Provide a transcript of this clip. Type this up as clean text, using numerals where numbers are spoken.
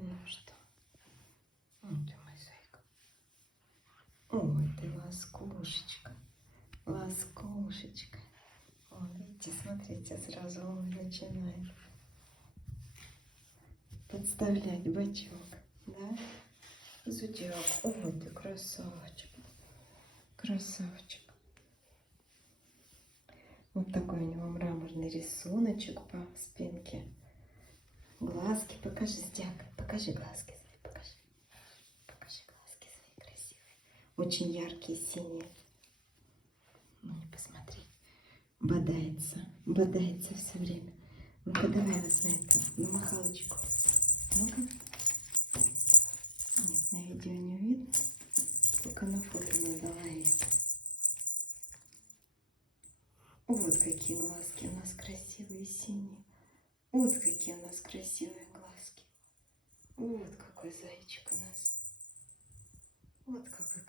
Ну что? Вот ты мой зайка. Ой, ты ласкушечка. Ласкушечка. Вот, видите, смотрите, сразу он начинает подставлять бочок, да? Зудиак. Ой, ты красавчик. Красавчик. Вот такой у него мраморный рисуночек по спинке. Глазки. Покажи, Здяк. Покажи глазки свои. Покажи. Покажи глазки свои красивые. Очень яркие, синие. Ну, посмотри. Бодается. Бодается все время. Ну-ка, давай вот на это. На махалочку. Ну-ка. Нет, на видео не видно. Только на фото надо ловить. Вот какие глазки у нас красивые, синие. Вот какие у нас красивые глазки. Вот какой зайчик у нас. Вот какой